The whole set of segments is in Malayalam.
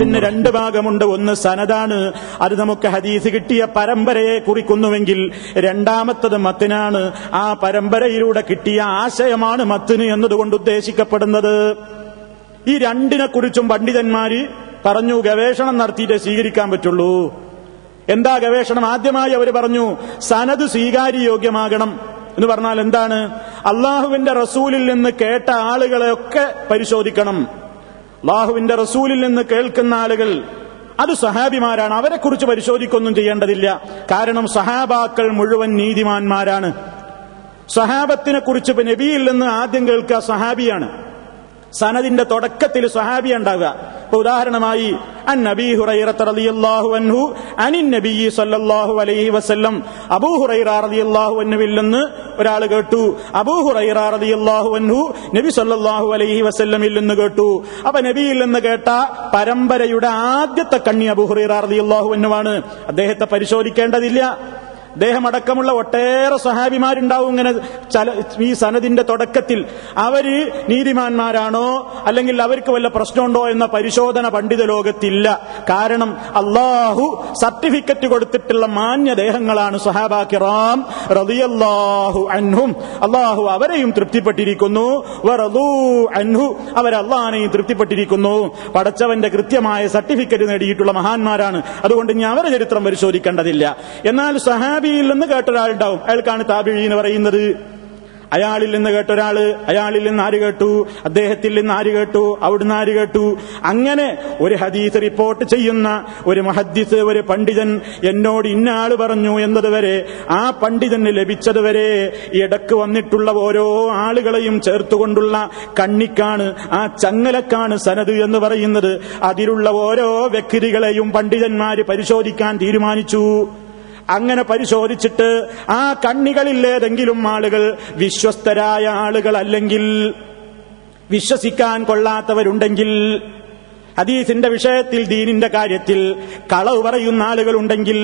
പിന്നെ രണ്ട് ഭാഗമുണ്ട്. ഒന്ന് സനദാണ്, അത് നമുക്ക് ഹദീസ് കിട്ടിയ പരമ്പരയെ കുറിക്കുന്നുവെങ്കിൽ രണ്ടാമത്തത് മത്തിനാണ്, ആ പരമ്പരയിലൂടെ കിട്ടിയ ആശയമാണ് മത്തിന് എന്നതുകൊണ്ട് ഉദ്ദേശിക്കപ്പെടുന്നത്. ഈ രണ്ടിനെ കുറിച്ചും പണ്ഡിതന്മാര് പറഞ്ഞു ഗവേഷണം നടത്തിയിട്ടേ സ്വീകരിക്കാൻ പറ്റുള്ളൂ. എന്താ ഗവേഷണം? ആദ്യമായി അവർ പറഞ്ഞു സനദ് സ്വീകാര്യയോഗ്യമാകണം എന്ന് പറഞ്ഞാൽ എന്താണ്? അള്ളാഹുവിന്റെ റസൂലിൽ നിന്ന് കേട്ട ആളുകളെയൊക്കെ പരിശോധിക്കണം. അള്ളാഹുവിന്റെ റസൂലിൽ നിന്ന് കേൾക്കുന്ന ആളുകൾ അത് സഹാബിമാരാണ്, അവരെ കുറിച്ച് പരിശോധിക്കൊന്നും ചെയ്യേണ്ടതില്ല. കാരണം സഹാബാക്കൾ മുഴുവൻ നീതിമാന്മാരാണ്. സഹാബത്തിനെ കുറിച്ച് ഇപ്പൊ നബിയിൽ നിന്ന് ആദ്യം കേൾക്കുക സഹാബിയാണ്. സനദിന്റെ തുടക്കത്തിൽ സഹാബി ഉണ്ടാവുക. ഇപ്പൊ ഉദാഹരണമായി അൻ നബി ഹുറൈറ റളിയല്ലാഹു അൻഹു അനിൻ നബി സല്ലല്ലാഹു അലൈഹി വസല്ലം, അബൂ ഹുറൈറ റളിയല്ലാഹു അൻഹുവിൽ നിന്ന് ഒരാൾ കേട്ടു, അബൂ ഹുറൈറ റളിയല്ലാഹു അൻഹു നബി സല്ലല്ലാഹു അലൈഹി വസല്ലമിൽ നിന്ന് കേട്ടു. അപ്പൊ നബിയിൽ നിന്ന് കേട്ട പരമ്പരയുടെ ആദ്യത്തെ കണ്ണി അബൂ ഹുറൈറ റളിയല്ലാഹു അൻഹുവാണ്. അദ്ദേഹത്തെ പരിശോധിക്കേണ്ടതില്ല. അദ്ദേഹം അടക്കമുള്ള ഒട്ടേറെ സഹാബിമാരുണ്ടാവും ഇങ്ങനെ ഈ സനദിന്റെ തുടക്കത്തിൽ. അവര് നീതിമാന്മാരാണോ അല്ലെങ്കിൽ അവർക്ക് വല്ല പ്രശ്നമുണ്ടോ എന്ന പരിശോധന പണ്ഡിത ലോകത്തില്ല. കാരണം അള്ളാഹു സർട്ടിഫിക്കറ്റ് കൊടുത്തിട്ടുള്ള മാന്യദേഹങ്ങളാണ് സഹാബാ കിറാം റളിയല്ലാഹു അൻഹും. അള്ളാഹു അവരെയും തൃപ്തിപ്പെട്ടിരിക്കുന്നു, വറദൂ അൻഹു, അവർ അള്ളാഹിനെയും തൃപ്തിപ്പെട്ടിരിക്കുന്നു. പടച്ചവന്റെ കൃത്യമായ സർട്ടിഫിക്കറ്റ് നേടിയിട്ടുള്ള മഹാന്മാരാണ്. അതുകൊണ്ട് ഇനി അവരെ ചരിത്രം പരിശോധിക്കേണ്ടതില്ല. എന്നാൽ സഹാബിയിൽ നിന്ന് കേട്ടൊരാളുണ്ടാവും, അയാൾക്കാണ് താബിഈ എന്ന് പറയുന്നത്. അയാളിൽ നിന്ന് കേട്ടൊരാള്, അയാളിൽ നിന്ന് ആര് കേട്ടു, അദ്ദേഹത്തിൽ നിന്ന് ആര് കേട്ടു, അവിടുന്ന് ആര് കേട്ടു. അങ്ങനെ ഒരു ഹദീസ് റിപ്പോർട്ട് ചെയ്യുന്ന ഒരു മുഹദ്ദിസ്, ഒരു പണ്ഡിതൻ എന്നോട് ഇന്ന ആള് പറഞ്ഞു എന്നതുവരെ, ആ പണ്ഡിതന് ലഭിച്ചതുവരെ ഇടക്ക് വന്നിട്ടുള്ള ഓരോ ആളുകളെയും ചേർത്തുകൊണ്ടുള്ള കണ്ണിക്കാണ്, ആ ചങ്ങലക്കാണ് സനദ് എന്ന് പറയുന്നത്. അതിലുള്ള ഓരോ വ്യക്തികളെയും പണ്ഡിതന്മാര് പരിശോധിക്കാൻ തീരുമാനിച്ചു. അങ്ങനെ പരിശോധിച്ചിട്ട് ആ കണ്ണികളിൽ ഏതെങ്കിലും ആളുകൾ വിശ്വസ്തരായ ആളുകൾ അല്ലെങ്കിൽ വിശ്വസിക്കാൻ കൊള്ളാത്തവരുണ്ടെങ്കിൽ, ഹദീസിന്റെ വിഷയത്തിൽ ദീനിന്റെ കാര്യത്തിൽ കളവ് പറയുന്ന ആളുകളുണ്ടെങ്കിൽ,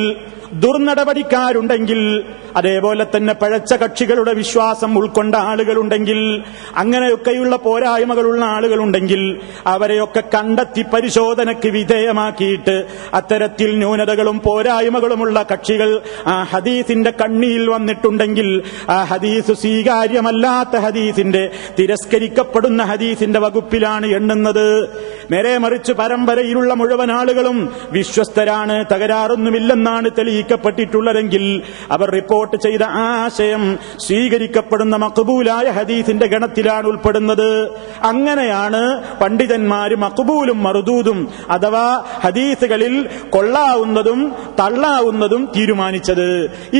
ദുർനടപടിക്കാരുണ്ടെങ്കിൽ, അതേപോലെ തന്നെ പഴച്ച കക്ഷികളുടെ വിശ്വാസം ഉൾക്കൊണ്ട ആളുകളുണ്ടെങ്കിൽ, അങ്ങനെയൊക്കെയുള്ള പോരായ്മകളുള്ള ആളുകളുണ്ടെങ്കിൽ അവരെയൊക്കെ കണ്ടെത്തി പരിശോധനയ്ക്ക് വിധേയമാക്കിയിട്ട് അത്തരത്തിൽ ന്യൂനതകളും പോരായ്മകളുമുള്ള കക്ഷികൾ ആ ഹദീസിന്റെ കണ്ണിയിൽ വന്നിട്ടുണ്ടെങ്കിൽ ആ ഹദീസ് സ്വീകാര്യമല്ലാത്ത ഹദീസിന്റെ, തിരസ്കരിക്കപ്പെടുന്ന ഹദീസിന്റെ വകുപ്പിലാണ് എണ്ണുന്നത്. നേരെ മറിച്ച് പരമ്പരയിലുള്ള മുഴുവൻ ആളുകളും വിശ്വസ്തരാണ്, തകരാറൊന്നുമില്ലെന്നാണ് തെളിയിക്കപ്പെട്ടിട്ടുള്ളതെങ്കിൽ അവർ റിപ്പോർട്ട് ചെയ്ത ആശയം സ്വീകരിക്കപ്പെടുന്ന മഖ്ബൂലായ ഹദീസിന്റെ ഗണത്തിലാണ് ഉൾപ്പെടുന്നത്. അങ്ങനെയാണ് പണ്ഡിതന്മാര് മഖ്ബൂലും മർദൂദും അഥവാ ഹദീസുകളിൽ കൊള്ളാവുന്നതും തള്ളാവുന്നതും തീരുമാനിച്ചത്.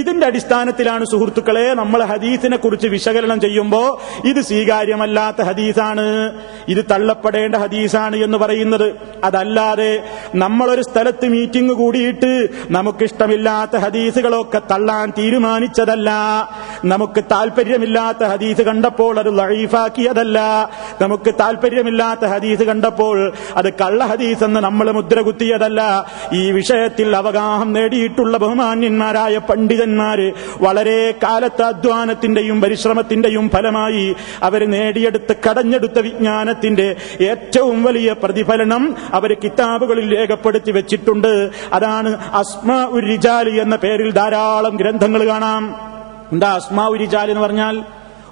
ഇതിന്റെ അടിസ്ഥാനത്തിലാണ് സുഹൃത്തുക്കളെ നമ്മൾ ഹദീസിനെ കുറിച്ച് വിശകലനം ചെയ്യുമ്പോൾ ഇത് സ്വീകാര്യമല്ലാത്ത ഹദീസാണ്, ഇത് തള്ളപ്പെടേണ്ട ഹദീസാണ് എന്ന് പറയുന്നത്. അതല്ലാതെ നമ്മളൊരു സ്ഥലത്ത് മീറ്റിംഗ് കൂടിയിട്ട് നമുക്കിഷ്ടമില്ലാത്ത ഹദീസുകളൊക്കെ തള്ളാൻ തീരുമാനിച്ചതല്ല, നമുക്ക് താല്പര്യമില്ലാത്ത ഹദീസ് കണ്ടപ്പോൾ അത് ലഈഫാക്കിയതല്ല, നമുക്ക് താല്പര്യമില്ലാത്ത ഹദീസ് കണ്ടപ്പോൾ അത് കള്ള ഹദീസ് എന്ന് നമ്മൾ മുദ്ര കുത്തിയതല്ല. ഈ വിഷയത്തിൽ അവഗാഹം നേടിയിട്ടുള്ള ബഹുമാന്യന്മാരായ പണ്ഡിതന്മാര് വളരെ കാലത്തെ അധ്വാനത്തിന്റെയും പരിശ്രമത്തിന്റെയും ഫലമായി അവർ നേടിയെടുത്ത് കടഞ്ഞെടുത്ത വിജ്ഞാനത്തിന്റെ ഏറ്റവും വലിയ പ്രതിഫലനം അവർ കിതാബുകളിൽ രേഖപ്പെടുത്തി വെച്ചിട്ടുണ്ട്. അതാണ് അസ്മാഉർ റിജാൽ എന്ന പേരിൽ ധാരാളം ഗ്രന്ഥങ്ങൾ കാണാം. എന്താ അസ്മാഉർ റിജാൽ എന്ന് പറഞ്ഞാൽ?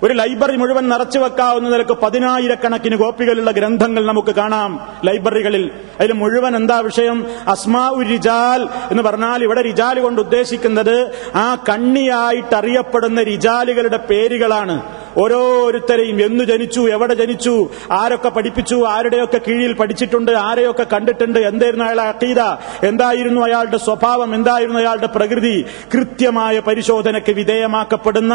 ഒരു ലൈബ്രറി മുഴുവൻ നിറച്ചു വെക്കാവുന്ന നിലക്ക് 10,000-കണക്കിന് കോപ്പികളുള്ള ഗ്രന്ഥങ്ങൾ നമുക്ക് കാണാം ലൈബ്രറികളിൽ. അതിൽ മുഴുവൻ എന്താ വിഷയം? അസ്മാഉർ റിജാൽ എന്ന് പറഞ്ഞാൽ ഇവിടെ റിജാൽ കൊണ്ട് ഉദ്ദേശിക്കുന്നത് ആ കണ്ണിയായിട്ട് അറിയപ്പെടുന്ന റിജാലുകളുടെ പേരുകളാണ്. ഓരോരുത്തരെയും എന്ന് ജനിച്ചു, എവിടെ ജനിച്ചു, ആരൊക്കെ പഠിപ്പിച്ചു, ആരുടെയൊക്കെ കീഴിൽ പഠിച്ചിട്ടുണ്ട്, ആരെയൊക്കെ കണ്ടിട്ടുണ്ട്, എന്തായിരുന്നു അയാളുടെ അഖീദ, എന്തായിരുന്നു അയാളുടെ സ്വഭാവം, എന്തായിരുന്നു അയാളുടെ പ്രകൃതി, കൃത്യമായ പരിശോധനയ്ക്ക് വിധേയമാക്കപ്പെടുന്ന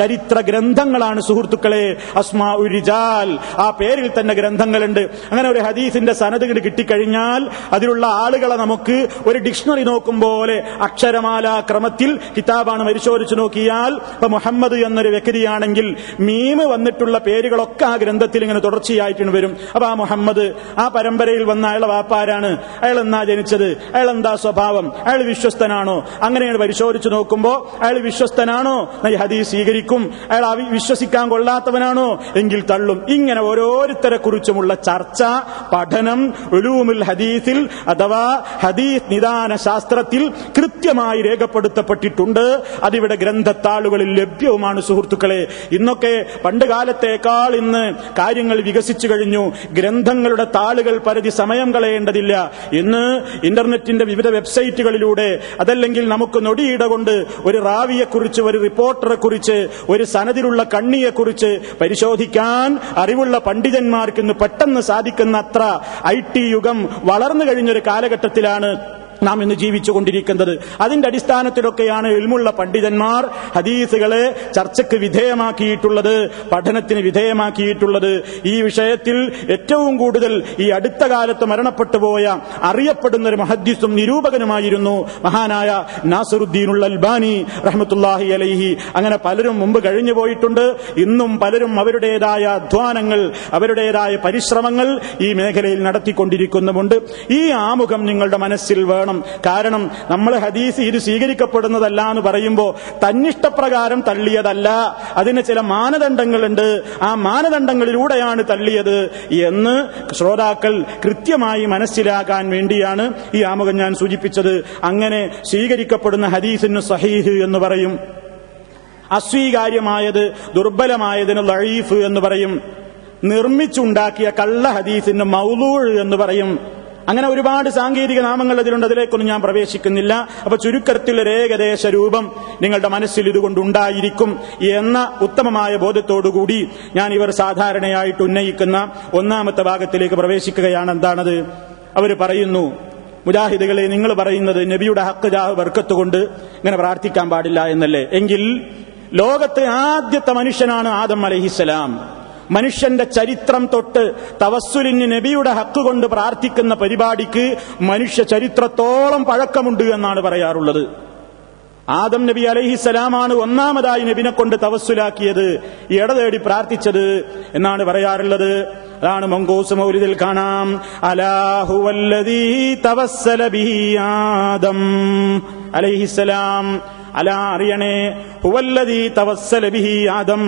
ചരിത്ര ഗ്രന്ഥങ്ങളാണ് സുഹൃത്തുക്കളെ അസ്മാഉർ റിജാൽ. ആ പേരിൽ തന്നെ ഗ്രന്ഥങ്ങളുണ്ട്. അങ്ങനെ ഒരു ഹദീസിന്റെ സനദ് കിട്ടിക്കഴിഞ്ഞാൽ അതിലുള്ള ആളുകളെ നമുക്ക് ഒരു ഡിക്ഷണറി നോക്കും പോലെ അക്ഷരമാല ക്രമത്തിൽ കിതാബാണ് പരിശോധിച്ചു നോക്കിയാൽ, ഇപ്പൊ മുഹമ്മദ് എന്നൊരു വ്യക്തിയാണെങ്കിൽ മീമ് വന്നിട്ടുള്ള പേരുകളൊക്കെ ആ ഗ്രന്ഥത്തിൽ ഇങ്ങനെ തുടർച്ചയായിട്ട് വരും. അപ്പൊ ആ മുഹമ്മദ് ആ പരമ്പരയിൽ വന്ന അയാളെ വാപ്പാരാണ്, അയാൾ എന്നാ ജനിച്ചത്, അയാൾ എന്താ സ്വഭാവം, അയാൾ വിശ്വസ്തനാണോ, അങ്ങനെയാണ് പരിശോധിച്ചു നോക്കുമ്പോ അയാൾ വിശ്വസ്തനാണോ ഈ ഹദീസ് സ്വീകരിക്കും, അയാൾ വിശ്വസിക്കാൻ കൊള്ളാത്തവനാണോ എങ്കിൽ തള്ളും. ഇങ്ങനെ ഓരോരുത്തരെ കുറിച്ചുമുള്ള ചർച്ച, പഠനം ഉലൂമുൽ ഹദീസിൽ അഥവാ ഹദീസ് നിദാന ശാസ്ത്രത്തിൽ കൃത്യമായി രേഖപ്പെടുത്തപ്പെട്ടിട്ടുണ്ട്. അതിവിടെ ഗ്രന്ഥത്താളുകളിൽ ലഭ്യവുമാണ്. സുഹൃത്തുക്കളെ, ഇന്നൊക്കെ പണ്ട് കാലത്തേക്കാൾ ഇന്ന് കാര്യങ്ങൾ വികസിച്ചു കഴിഞ്ഞു. ഗ്രന്ഥങ്ങളുടെ താളുകൾ പരതി സമയം കളയേണ്ടതില്ല. ഇന്ന് ഇന്റർനെറ്റിന്റെ വിവിധ വെബ്സൈറ്റുകളിലൂടെ അതല്ലെങ്കിൽ നമുക്ക് നൊടിയിട കൊണ്ട് ഒരു റാവിയെക്കുറിച്ച്, ഒരു റിപ്പോർട്ടറെ കുറിച്ച്, ഒരു സനദിലുള്ള കണ്ണിയെക്കുറിച്ച് പരിശോധിക്കാൻ അറിവുള്ള പണ്ഡിതന്മാർക്ക് ഇന്ന് പെട്ടെന്ന് സാധിക്കുന്ന അത്ര IT യുഗം വളർന്നു കഴിഞ്ഞൊരു കാലഘട്ടത്തിലാണ് നാം ഇന്ന് ജീവിച്ചുകൊണ്ടിരിക്കുന്നത്. അതിന്റെ അടിസ്ഥാനത്തിലൊക്കെയാണ് ഇൽമുള്ള പണ്ഡിതന്മാർ ഹദീസുകളെ ചർച്ചയ്ക്ക് വിധേയമാക്കിയിട്ടുള്ളത്, പഠനത്തിന് വിധേയമാക്കിയിട്ടുള്ളത്. ഈ വിഷയത്തിൽ ഏറ്റവും കൂടുതൽ ഈ അടുത്ത കാലത്ത് മരണപ്പെട്ടു പോയ അറിയപ്പെടുന്ന ഒരു മുഹദ്ദിസും നിരൂപകനുമായിരുന്നു മഹാനായ നാസിറുദ്ദീനുൽ അൽബാനി റഹ്മത്തുള്ളാഹി അലൈഹി. അങ്ങനെ പലരും മുമ്പ് കഴിഞ്ഞു പോയിട്ടുണ്ട്. ഇന്നും പലരും അവരുടേതായ അധ്വാനങ്ങൾ, അവരുടേതായ പരിശ്രമങ്ങൾ ഈ മേഖലയിൽ നടത്തിക്കൊണ്ടിരിക്കുന്നുമുണ്ട്. ഈ ആമുഖം നിങ്ങളുടെ മനസ്സിൽ വേണം. കാരണം നമ്മൾ ഹദീസ് ഇത് സ്വീകരിക്കപ്പെടുന്നതല്ല എന്ന് പറയുമ്പോൾ തന്നിഷ്ടപ്രകാരം തള്ളിയതല്ല, അതിന് ചില മാനദണ്ഡങ്ങളുണ്ട്, ആ മാനദണ്ഡങ്ങളിലൂടെയാണ് തള്ളിയത് എന്ന് ശ്രോതാക്കൾ കൃത്യമായി മനസ്സിലാക്കാൻ വേണ്ടിയാണ് ഈ ആമുഖം ഞാൻ സൂചിപ്പിച്ചത്. അങ്ങനെ സ്വീകരിക്കപ്പെടുന്ന ഹദീസിന് സഹീഹ് എന്ന് പറയും, അസ്വീകാര്യമായത് ദുർബലമായതിന് ലഈഫ് എന്ന് പറയും, നിർമ്മിച്ചുണ്ടാക്കിയ കള്ള ഹദീസിന് മൗലൂഅ് എന്ന് പറയും. അങ്ങനെ ഒരുപാട് സാങ്കേതിക നാമങ്ങൾ അതിലുണ്ട്, അതിലേക്കൊന്നും ഞാൻ പ്രവേശിക്കുന്നില്ല. അപ്പൊ ചുരുക്കത്തിൽ ഒരു ഏകദേശ രൂപം നിങ്ങളുടെ മനസ്സിൽ ഇതുകൊണ്ടുണ്ടായിരിക്കും എന്ന ഉത്തമമായ ബോധത്തോടുകൂടി ഞാൻ ഇവർ സാധാരണയായിട്ട് ഉന്നയിക്കുന്ന ഒന്നാമത്തെ ഭാഗത്തിലേക്ക് പ്രവേശിക്കുകയാണ്. എന്താണത്? അവർ പറയുന്നു, മുജാഹിദുകളെ, നിങ്ങൾ പറയുന്നത് നബിയുടെ ഹക്ക് ജാഹ് ബർക്കത്ത് കൊണ്ട് ഇങ്ങനെ പ്രാർത്ഥിക്കാൻ പാടില്ല എന്നല്ലേ? എങ്കിൽ ലോകത്തെ ആദ്യത്തെ മനുഷ്യനാണ് ആദം അലൈഹിസ്സലാം. മനുഷ്യന്റെ ചരിത്രം തൊട്ട് തവസ്സുലിന് നബിയുടെ ഹക്ക് കൊണ്ട് പ്രാർത്ഥിക്കുന്ന പരിപാടിക്ക് മനുഷ്യ ചരിത്രത്തോളം പഴക്കമുണ്ട് എന്നാണ് പറയാറുള്ളത്. ആദം നബി അലൈഹിസ്സലാമാണ് ഒന്നാമതായി നബിനെ കൊണ്ട് തവസ്സുലാക്കിയത്, ഇടതേടി പ്രാർത്ഥിച്ചത് എന്നാണ് പറയാറുള്ളത്. അതാണ് മങ്കൂസ് മൗലിദിൽ കാണാം, അലാ ഹുവല്ലദീ തവസ്സല ബിഹി ആദം അലൈഹിസ്സലാം. അലാ അറിയണേ, ഹുവല്ലദീ തവസ്സല ബിഹി ആദം,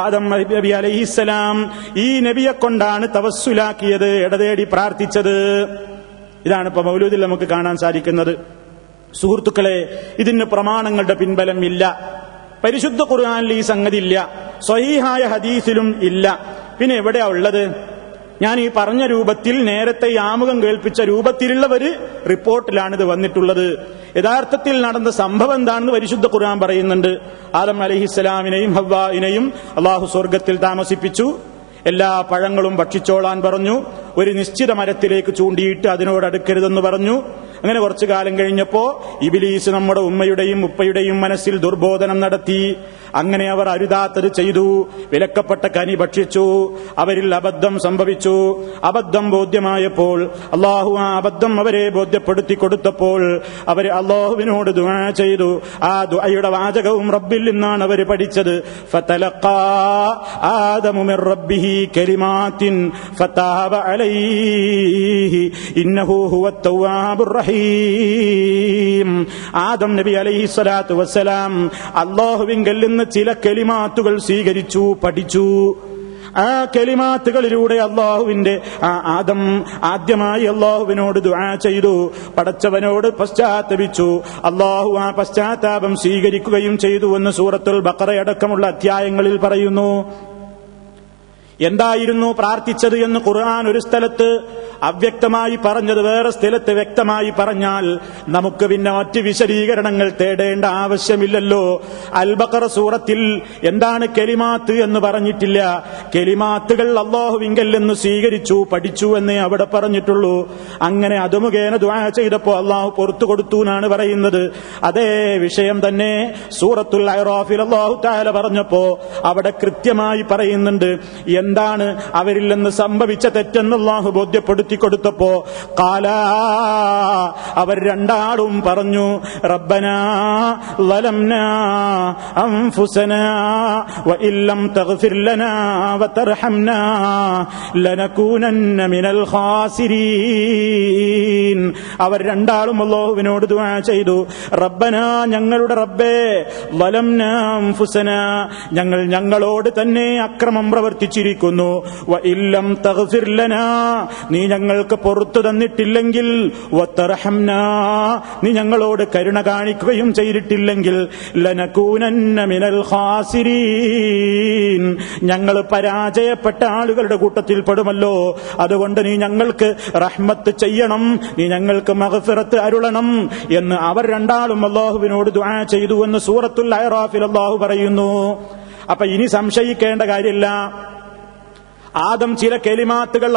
ആദം നബി അലൈഹിസ്സലാം ഈ നബിയെ കൊണ്ടാണ് തവസ്സുലാക്കിയത്, ഇടതേടി പ്രാർത്ഥിച്ചത്. ഇതാണ് ഇപ്പൊ മൗലൂദിൽ നമുക്ക് കാണാൻ സാധിക്കുന്നത്. സുഹൃത്തുക്കളെ, ഇതിന് പ്രമാണങ്ങളുടെ പിൻബലം ഇല്ല. പരിശുദ്ധ ഖുർആനിൽ ഈ സംഗതി ഇല്ല, സ്വഹീഹായ ഹദീസിലും ഇല്ല. പിന്നെ എവിടെയാ ഉള്ളത്? ഞാൻ ഈ പറഞ്ഞ രൂപത്തിൽ, നേരത്തെ ഈ ആമുഖം കേൾപ്പിച്ച രൂപത്തിലുള്ള ഒരു റിപ്പോർട്ടിലാണ് ഇത് വന്നിട്ടുള്ളത്. യഥാർത്ഥത്തിൽ നടന്ന സംഭവം എന്താണെന്ന് പരിശുദ്ധ ഖുർആൻ പറയുന്നുണ്ട്. ആദം അലൈഹിസ്സലാമിനെയും ഹവ്വായിനെയും അള്ളാഹു സ്വർഗത്തിൽ താമസിപ്പിച്ചു. എല്ലാ പഴങ്ങളും ഭക്ഷിച്ചോളാൻ പറഞ്ഞു. ഒരു നിശ്ചിത മരത്തിലേക്ക് ചൂണ്ടിയിട്ട് അതിനോട് അടുക്കരുതെന്ന് പറഞ്ഞു. അങ്ങനെ കുറച്ചു കാലം കഴിഞ്ഞപ്പോ ഇബ്ലീസ് നമ്മുടെ ഉമ്മയുടെയും ഉപ്പയുടെയും മനസ്സിൽ ദുർബോധനം നടത്തി. അങ്ങനെ അവർ അരുതാത്തത് ചെയ്തു, വിലക്കപ്പെട്ട കനി ഭക്ഷിച്ചു. അവരിൽ അബദ്ധം സംഭവിച്ചു. അബദ്ധം ബോധ്യമായപ്പോൾ അള്ളാഹു ആ അബദ്ധം അവരെ ബോധ്യപ്പെടുത്തി കൊടുത്തപ്പോൾ അവർ അള്ളാഹുവിനോട് ദുആ ചെയ്തു. ആ ദുആയുടെ വാചകവും റബ്ബിൽ നിന്നാണ് അവർ പഠിച്ചത്. ഫതലഖാ ആദമു മിർ റബ്ബിഹി കലിമാത്തിൻ ഫതാബ അലൈഹി ഇന്നഹു ഹുവത് തവ്വാബുർ റഹീം. ആദം നബി അലൈഹിസ്സലാത്തു വസ്സലാം അള്ളാഹുവിങ്കൽ നിന്ന് ചില കലിമാത്തുകൾ സ്വീകരിച്ചു, പഠിച്ചു. ആ കലിമാത്തുകളിലൂടെ അള്ളാഹുവിന്റെ ആദം ആദ്യമായി അള്ളാഹുവിനോട് ദുആ ചെയ്തു, പടച്ചവനോട് പശ്ചാത്തപിച്ചു. അള്ളാഹു ആ പശ്ചാത്താപം സ്വീകരിക്കുകയും ചെയ്തു എന്ന് സൂറത്തുൽ ബഖറ അടക്കമുള്ള അധ്യായങ്ങളിൽ പറയുന്നു. എന്തായിരുന്നു പ്രാർത്ഥിച്ചത് എന്ന് ഖുർആൻ ഒരു സ്ഥലത്ത് അവ്യക്തമായി പറഞ്ഞത് വേറെ സ്ഥലത്ത് വ്യക്തമായി പറഞ്ഞാൽ നമുക്ക് പിന്നെ മറ്റ് വിശദീകരണങ്ങൾ തേടേണ്ട ആവശ്യമില്ലല്ലോ. അൽ ബഖറ സൂറത്തിൽ എന്താണ് കലിമാത്ത് എന്ന് പറഞ്ഞിട്ടില്ല. കലിമാത്തുകൾ അല്ലാഹുവിങ്കൽ നിന്ന് സ്വീകരിച്ചു, പഠിച്ചു എന്നേ അവിടെ പറഞ്ഞിട്ടുള്ളൂ. അങ്ങനെ അത് മുഖേന ദുആ ചെയ്തപ്പോൾ അള്ളാഹു പുറത്തു കൊടുത്തു എന്നാണ് പറയുന്നത്. അതേ വിഷയം തന്നെ സൂറത്തുൽ അഅറാഫിൽ അല്ലാഹു തആല പറഞ്ഞപ്പോ അവിടെ കൃത്യമായി പറയുന്നുണ്ട്. എന്താണ് അവരിൽ നിന്ന് സംഭവിച്ച തെറ്റെന്ന് അല്ലാഹു ബോധ്യപ്പെടുത്തി കൊടുത്തപ്പോ ഖാലാ, അവർ രണ്ടാളും പറഞ്ഞു, റബ്ബനാ ളലംനാ അൻഫുസനാ വഇല്ലം തഗ്ഫിർ ലനാ വതർഹംനാ ലനകൂനന്ന മിനൽ ഖാസിരീൻ. അവർ രണ്ടാളും അല്ലാഹുവിനോട് ദുആ ചെയ്തു, റബ്ബനാ, ഞങ്ങളുടെ റബ്ബേ, ളലംനാ അൻഫുസനാ, ഞങ്ങളോട് തന്നെ അക്രമം പ്രവർത്തിച്ചിരിക്കുന്നു, വഇല്ലം തഗ്ഫിർ ലനാ, നീ ഞങ്ങൾക്ക് പുറത്തു തന്നിട്ടില്ലെങ്കിൽ, വതർഹംനാ, നീ ഞങ്ങളോട് കരുണ കാണിക്കുകയും ചെയ്തിട്ടില്ലെങ്കിൽ, ലനകൂനന്ന മിനൽ ഖാസിരീൻ, ഞങ്ങൾ പരാജയപ്പെട്ട ആളുകളുടെ കൂട്ടത്തിൽ പെടുമല്ലോ. അതുകൊണ്ട് നീ ഞങ്ങൾക്ക് റഹ്മത്ത് ചെയ്യണം, നീ ഞങ്ങൾക്ക് മഗ്ഫിറത്ത് അരുളണം എന്ന് അവർ രണ്ടാളും അല്ലാഹുവിനോട് ദുആ ചെയ്തു എന്ന് സൂറത്തുൽ അഅറാഫിൽ അല്ലാഹു പറയുന്നു. അപ്പൊ ഇനി സംശയിക്കേണ്ട കാര്യമില്ല, ആദം ചില കലിമാത്തുകൾ